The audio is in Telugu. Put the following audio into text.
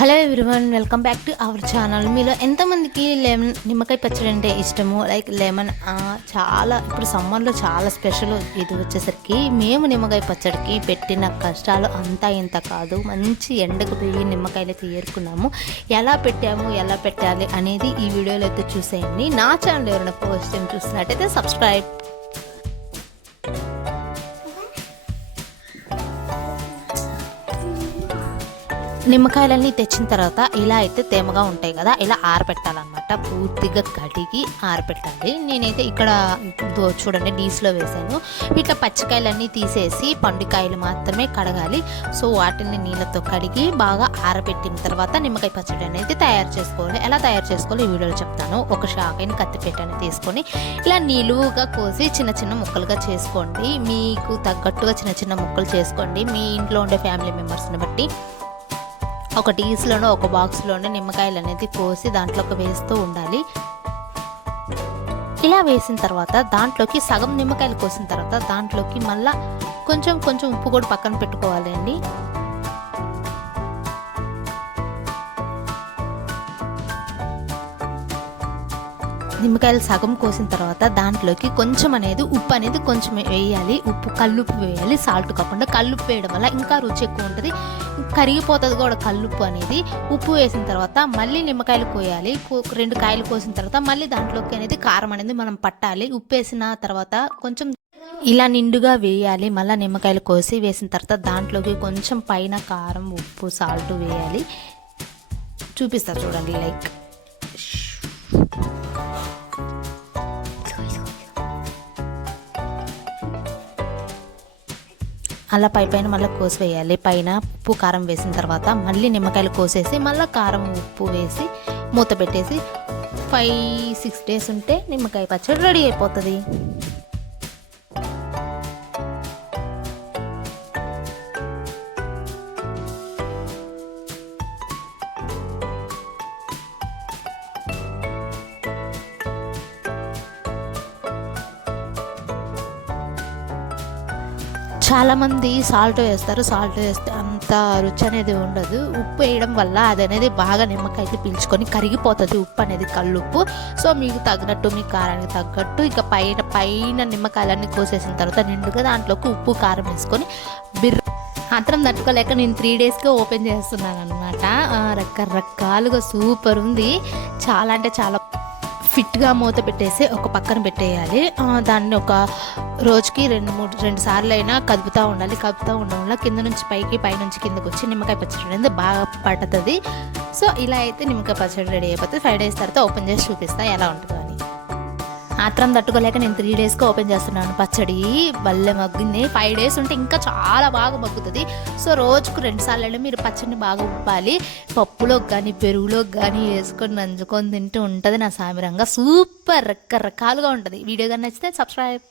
Hello everyone, welcome back to our channel. మీలో ఎంతమందికి లెమన్ నిమ్మకాయ పచ్చడి అంటే ఇష్టము? లైక్ లెమన్ చాలా ఇప్పుడు సమ్మర్లో చాలా స్పెషల్. ఇది వచ్చేసరికి మేము నిమ్మకాయ పచ్చడికి పెట్టిన కష్టాలు అంతా ఇంత కాదు. మంచి ఎండకు పోయి నిమ్మకాయలు అయితే ఏరుకున్నాము. ఎలా పెట్టాము, ఎలా పెట్టాలి అనేది ఈ వీడియోలో అయితే చూసేయండి. నా ఛానల్ ఎవరైనా ఫస్ట్ టైం చూస్తున్నట్టయితే సబ్స్క్రైబ్. నిమ్మకాయలన్నీ తెచ్చిన తర్వాత ఇలా అయితే తేమగా ఉంటాయి కదా, ఇలా ఆరబెట్టాలన్నమాట. పూర్తిగా కడిగి ఆరబెట్టాలి. నేనైతే ఇక్కడ చూడండి డీస్లో వేసాను. ఇట్లా పచ్చికాయలన్నీ తీసేసి పండుకాయలు మాత్రమే కడగాలి. సో వాటిని నీళ్ళతో కడిగి బాగా ఆరబెట్టిన తర్వాత నిమ్మకాయ పచ్చడి అనేది తయారు చేసుకోవాలి. ఎలా తయారు చేసుకోవాలి ఈ వీడియోలో చెప్తాను. ఒక షాకైన కత్తిపేటని తీసుకొని ఇలా నిలువుగా కోసి చిన్న చిన్న ముక్కలుగా చేసుకోండి. మీకు తగ్గట్టుగా చిన్న చిన్న ముక్కలు చేసుకోండి, మీ ఇంట్లో ఉండే ఫ్యామిలీ మెంబర్స్ని బట్టి. ఒక డీస్లోనో ఒక బాక్స్లోనే నిమ్మకాయలు అనేది కోసి దాంట్లోకి వేస్తూ ఉండాలి. ఇలా వేసిన తర్వాత దాంట్లోకి సగం నిమ్మకాయలు కోసిన తర్వాత దాంట్లోకి మళ్ళీ కొంచెం కొంచెం ఉప్పు కూడా పక్కన పెట్టుకోవాలి అండి. నిమ్మకాయలు సగం కోసిన తర్వాత దాంట్లోకి కొంచెం అనేది ఉప్పు అనేది కొంచెం వేయాలి. ఉప్పు వేయాలి, సాల్ట్ కాకుండా. కల్లుప్పు వేయడం వల్ల ఇంకా రుచి ఎక్కువ ఉంటుంది, కరిగిపోతుంది కూడా కల్లుప్పు అనేది. ఉప్పు వేసిన తర్వాత మళ్ళీ నిమ్మకాయలు కోయాలి. 2 కాయలు కోసిన తర్వాత మళ్ళీ దాంట్లోకి అనేది కారం అనేది మనం పట్టాలి. ఉప్పు వేసిన తర్వాత కొంచెం ఇలా నిండుగా వేయాలి. మళ్ళీ నిమ్మకాయలు కోసి వేసిన తర్వాత దాంట్లోకి కొంచెం పైన కారం, ఉప్పు, సాల్ట్ వేయాలి. చూపిస్తారు చూడండి. లైక్ అలా పైన మళ్ళీ కోసి వేయాలి. పైన ఉప్పు కారం వేసిన తర్వాత మళ్ళీ నిమ్మకాయలు కోసేసి మళ్ళీ కారం ఉప్పు వేసి మూత పెట్టేసి 5-6 డేస్ ఉంటే నిమ్మకాయ పచ్చడి రెడీ అయిపోతుంది. చాలామంది సాల్ట్ వేస్తారు. సాల్ట్ వేస్తే అంత రుచి అనేది ఉండదు. ఉప్పు వేయడం వల్ల అది అనేది బాగా నిమ్మకాయ పీల్చుకొని కరిగిపోతుంది, ఉప్పు అనేది, కల్లుప్పు. సో మీకు తగినట్టు, మీ కారానికి తగ్గట్టు ఇక పైన నిమ్మకాయలన్నీ కోసేసిన తర్వాత నిండుగా దాంట్లోకి ఉప్పు కారం వేసుకొని మాత్రం తట్టుకోలేక నేను 3 డేస్గా ఓపెన్ చేస్తున్నాను అనమాట. రకరకాలుగా సూపర్ ఉంది. చాలా అంటే చాలా ఫిట్గా మూత పెట్టేసి ఒక పక్కన పెట్టేయాలి. దాన్ని ఒక రోజుకి 2 సార్లు అయినా కదుపుతూ ఉండాలి. కదుపుతూ ఉండడం వల్ల కింద నుంచి పైకి, పైనుంచి కిందకు వచ్చి నిమ్మకాయ పచ్చడి అనేది బాగా పడుతుంది. సో ఇలా అయితే నిమ్మకాయ పచ్చడి రెడీ అయిపోతుంది. 5 డేస్ తర్వాత ఓపెన్ చేసి చూపిస్తా ఎలా ఉంటుందో అని. ఆత్రం తట్టుకోలేక నేను 3 డేస్గా ఓపెన్ చేస్తున్నాను. పచ్చడి భలే మగ్గింది. 5 డేస్ ఉంటే ఇంకా చాలా బాగా మగ్గుతుంది. సో రోజుకు 2 సార్లు మీరు పచ్చడిని బాగా ఉప్పాలి. పప్పులోకి కానీ పెరుగులోకి కానీ వేసుకొని నంచుకొని తింటూ ఉంటుంది నా సామిరంగా. సూపర్ రకరకాలుగా ఉంటుంది. వీడియో కానీ నచ్చితే సబ్స్క్రైబ్.